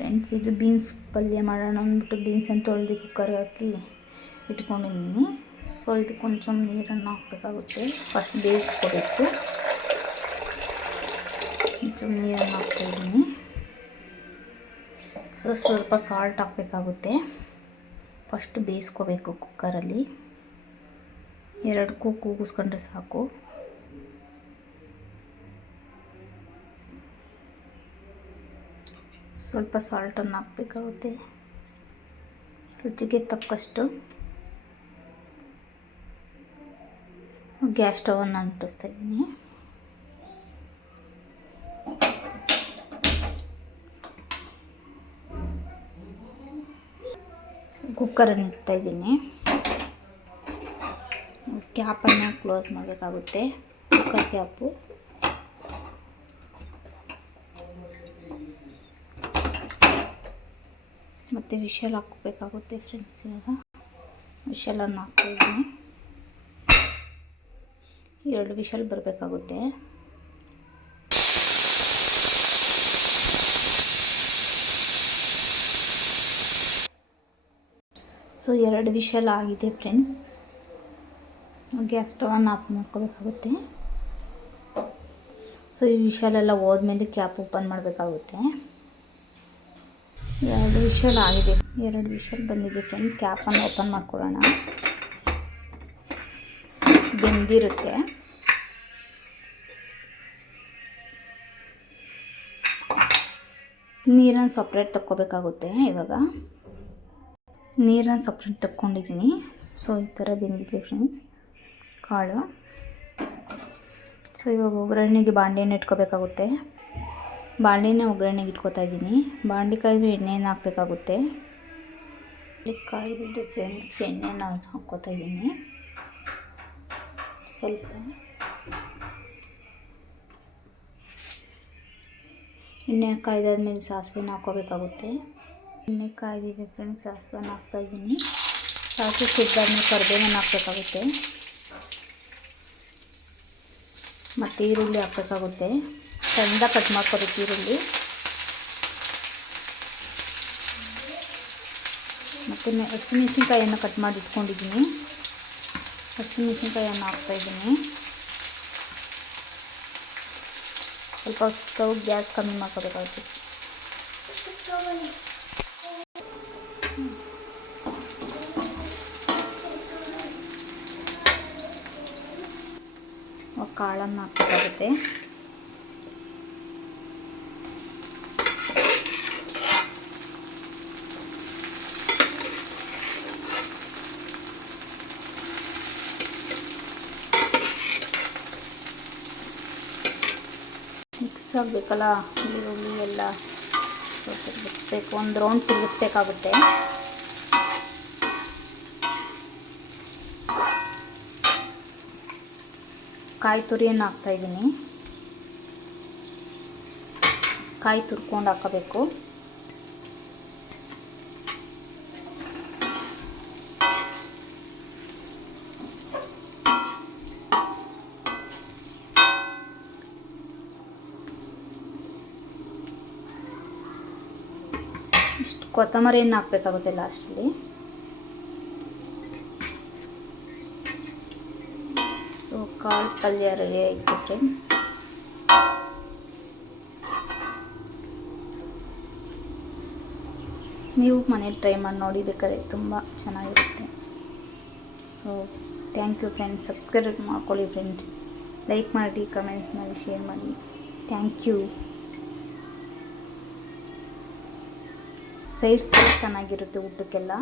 Friends, ಇದು beans ಪಲ್ಯ ಮಾಡೋಣ ಅಂದ್ಬಿಟ್ಟು ಬೀನ್ಸನ್ನು ತೊಳೆದು ಕುಕ್ಕರ್ಗೆ ಹಾಕಿ ಇಟ್ಕೊಂಡಿದ್ದೀನಿ. ಸೊ ಇದು ಕೊಂಚ ನೀರನ್ನು ಹಾಕಬೇಕಾಗುತ್ತೆ. ಫಸ್ಟ್ ಬೇಯಿಸ್ಕೊಬೇಕು. ಕೊಂಚ ನೀರನ್ನು ಹಾಕ್ತಾಯಿದ್ದೀನಿ ಸೊ ಸ್ವಲ್ಪ ಸಾಲ್ಟ್ ಹಾಕಬೇಕಾಗುತ್ತೆ. ಫಸ್ಟ್ ಬೇಯಿಸ್ಕೋಬೇಕು ಕುಕ್ಕರಲ್ಲಿ ಎರಡು ಕೂಗು ಕೂಗಿಸ್ಕೊಂಡ್ರೆ ಸಾಕು. ಸ್ವಲ್ಪ ಸಾಲ್ಟನ್ನು ಹಾಕ್ಬೇಕಾಗುತ್ತೆ ರುಚಿಗೆ ತಕ್ಕಷ್ಟು. ಗ್ಯಾಸ್ ಸ್ಟವನ್ನು ಅಂಟಿಸ್ತಾ ಇದ್ದೀನಿ. ಕುಕ್ಕರನ್ನು ಇಡ್ತಾ ಇದ್ದೀನಿ. ಕ್ಯಾಪನ್ನು ಕ್ಲೋಸ್ ಮಾಡಬೇಕಾಗುತ್ತೆ. ಕುಕ್ಕರ್ ಕ್ಯಾಪು ಮತ್ತು ವಿಶಲ್ ಹಾಕಬೇಕಾಗುತ್ತೆ ಫ್ರೆಂಡ್ಸ್ ಇವಾಗ. ವಿಶಲನ್ನು ಹಾಕ್ತಾಯಿದ್ದೀನಿ ಎರಡು ವಿಶಲ್ ಬರಬೇಕಾಗುತ್ತೆ. ಸೊ ಎರಡು ವಿಶಲ್ ಆಗಿದೆ ಫ್ರೆಂಡ್ಸ್ ಗ್ಯಾಸ್ ಸ್ಟವನ್ನು ಆಫ್ ಮಾಡ್ಕೋಬೇಕಾಗುತ್ತೆ. ಸೊ ಈ ವಿಷಲೆಲ್ಲ ಹೋದ್ಮೇಲೆ ಕ್ಯಾಪ್ ಓಪನ್ ಮಾಡಬೇಕಾಗುತ್ತೆ. ಎರಡು ವಿಷಲ್ ಆಗಿದೆ. ಎರಡು ವಿಷಲ್ ಬಂದಿದೆ ಫ್ರೆಂಡ್ಸ್ ಕ್ಯಾಪನ್ನು ಓಪನ್ ಮಾಡ್ಕೊಳ್ಳೋಣ. ಬೆಂದಿರುತ್ತೆ. ನೀರನ್ನು ಸಪ್ರೇಟ್ ತಕ್ಕೋಬೇಕಾಗುತ್ತೆ ಇವಾಗ. ನೀರನ್ನು ಸಪ್ರೇಟ್ ತಕ್ಕೊಂಡಿದ್ದೀನಿ. ಸೊ ಈ ಥರ ಬೆಂದಿದೆ ಫ್ರೆಂಡ್ಸ್ ಕಾಳು. ಸೊ ಇವಾಗ ಒಗ್ಗರಣೆಗೆ ಬಾಂಡೆಯನ್ನು ಇಟ್ಕೋಬೇಕಾಗುತ್ತೆ. ಬಾಣಲಿನ ಒಗ್ಗರಣೆಗೆ ಇಟ್ಕೋತಾ ಇದ್ದೀನಿ. ಬಾಣಲಿ ಕಾಯಿ ಎಣ್ಣೆನ ಹಾಕಬೇಕಾಗುತ್ತೆ. ಕಾಯ್ದಿದ್ದು ಫ್ರೆಂಡ್ಸ್ ಎಣ್ಣೆನ ಹಾಕ್ಕೋತಾ ಇದ್ದೀನಿ. ಸ್ವಲ್ಪ. ಎಣ್ಣೆ ಕಾಯ್ದಾದ್ಮೇಲೆ ಸಾಸಿವೆನ ಹಾಕ್ಕೋಬೇಕಾಗುತ್ತೆ. ಎಣ್ಣೆ ಕಾಯ್ದಿದೆ ಫ್ರೆಂಡ್ಸ್ ಸಾಸಿವೆನ ಹಾಕ್ತಾಯಿದ್ದೀನಿ ಸಾಸಿವೆ ಕುದ್ದಾದ್ಮೇಲೆ ಕರಿಬೇವನ್ನ ಹಾಕಬೇಕಾಗುತ್ತೆ. ಮತ್ತು ಈರುಳ್ಳಿ ಹಾಕಬೇಕಾಗುತ್ತೆ. ಸಣ್ಣ ಕಟ್ ಮಾಡ್ಕೋಬೇಕು ಈರುಳ್ಳಿ. ಮತ್ತು ಹಸಿಮೆಣ್ಸಿನ್ಕಾಯಿಯನ್ನು ಕಟ್ ಮಾಡಿ ಇಟ್ಕೊಂಡಿದ್ದೀನಿ. ಹಸಿಮೆಣ್ಸಿನ್ಕಾಯನ್ನು ಹಾಕ್ತಾಯಿದ್ದೀನಿ ಸ್ವಲ್ಪ ಸ್ಟವ್ ಗ್ಯಾಸ್ ಕಮ್ಮಿ ಮಾಡ್ಕೋಬೇಕಾಗುತ್ತೆ. ಕಾಳನ್ನು ಹಾಕಬೇಕಾಗುತ್ತೆ. ಮಿಕ್ಸ್ ಆಗಬೇಕಲ್ಲ ಈರುಳ್ಳಿ ಎಲ್ಲ ತಿರುಗಿಸ್ಬೇಕು ಒಂದು ರೌಂಡ್ ತಿರುಗಿಸ್ಬೇಕಾಗುತ್ತೆ. ಕಾಯಿ ತುರಿಯನ್ನು ಹಾಕ್ತಾಯಿದ್ದೀನಿ ಕಾಯಿ ತುರ್ಕೊಂಡು ಹಾಕಬೇಕು. ಕೊತ್ತಂಬರಿಯನ್ನು ಹಾಕ್ಬೇಕಾಗುತ್ತೆ ಲಾಸ್ಟಲ್ಲಿ ಸೊ ಕಾಳು ಪಲ್ಯ ರೆಡಿ ಆಯಿತು ಫ್ರೆಂಡ್ಸ್ ನೀವು ಮನೇಲಿ ಟ್ರೈ ಮಾಡಿ ನೋಡಿ, ಬೇಕಾದ್ರೆ ತುಂಬ ಚೆನ್ನಾಗಿರುತ್ತೆ. So thank you friends subscribe ಮಾಡ್ಕೊಳ್ಳಿ ಫ್ರೆಂಡ್ಸ್ ಲೈಕ್ ಮಾಡಿ ಕಮೆಂಟ್ಸ್ ಮಾಡಿ ಶೇರ್ ಮಾಡಿ. ಥ್ಯಾಂಕ್ ಯು ಸೈಡ್ಸ್ ಚೆನ್ನಾಗಿರುತ್ತೆ ಊಟಕ್ಕೆಲ್ಲ.